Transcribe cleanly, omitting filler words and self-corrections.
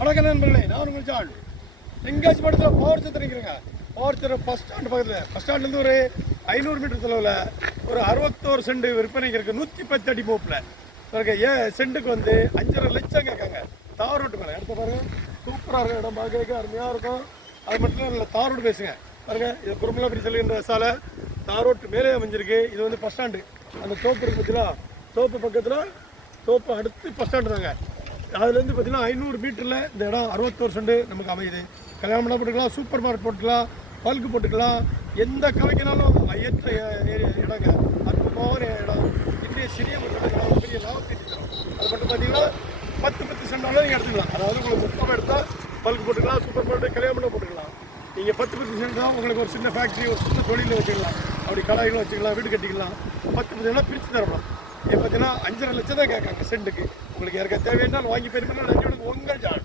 வணக்கம் நண்பர்களே, நான் உங்கள் ஜான். தென்காசி மாவட்டத்தில் பவர் சத்திரம் இருக்கிறேங்க. பவர் சத்திரம் பஸ் ஸ்டாண்டு பக்கத்தில், பஸ் ஸ்டாண்ட்லேருந்து ஒரு 500 மீட்டர் தொலைவில் ஒரு 61 சென்ட் விற்பனைக்கு இருக்குது. 110 அடி போப்பில் பாருங்க. சென்ட்டுக்கு வந்து 5.5 லட்சம் கேட்காங்க. தார் ரோட்டு மேலே எடுத்து பாருங்க. சூப்பராக இருக்கும், இடம் பார்க்க அருமையாக இருக்கும். அது மட்டும் இல்லை, தார் ரோடு பேசுங்க பாருங்க. இது குருமலாபுரி செல்கின்ற சாலை தார் ரோட்டு மேலே அமைஞ்சிருக்கு. இது வந்து பஸ் ஸ்டாண்டு. அந்த தோப்பு இருக்கு பார்த்தீங்களா, தோப்பு பக்கத்தில், தோப்பு அடுத்து பஸ் ஸ்டாண்டு தாங்க. அதுலேருந்து பார்த்தீங்கன்னா 500 மீட்டரில் இந்த இடம் 61 சென்ட் நமக்கு அமையுது. கல்யாணம் பண்ண போட்டுக்கலாம், சூப்பர் மார்க்கெட் போட்டுக்கலாம், பல்கு போட்டுக்கலாம், எந்த கலைக்கினாலும் ஏற்ற இடங்க. அற்புதமான இடம். இந்திய சிறிய மக்கள் பெரிய லாபத்தை தரும். அது மட்டும் பார்த்தீங்கன்னா 10 சென்டாலும் நீங்கள் எடுத்துக்கலாம். அதாவது உங்களுக்கு மொத்தமாக எடுத்தால் பல்கு போட்டுக்கலாம், சூப்பர் மார்க்கெட் கல்யாணம் பண்ண போட்டுக்கலாம். நீங்கள் 10 சென்ட் தான் உங்களுக்கு ஒரு சின்ன ஃபேக்ட்ரி, ஒரு சின்ன தொழில் வச்சுக்கலாம். அப்படி கடைகளும் வச்சுக்கலாம், வீடு கட்டிக்கலாம். 10 சென்டாக பிரித்து தரலாம். இப்போ பார்த்தீங்கன்னா 5.5 லட்சம் தான் கேட்காங்க சென்ட்டுக்கு. உங்களுக்கு யாருக்கா தேவையானால் வாங்கி போயிருப்பீங்கன்னா உங்கள் ஜான்.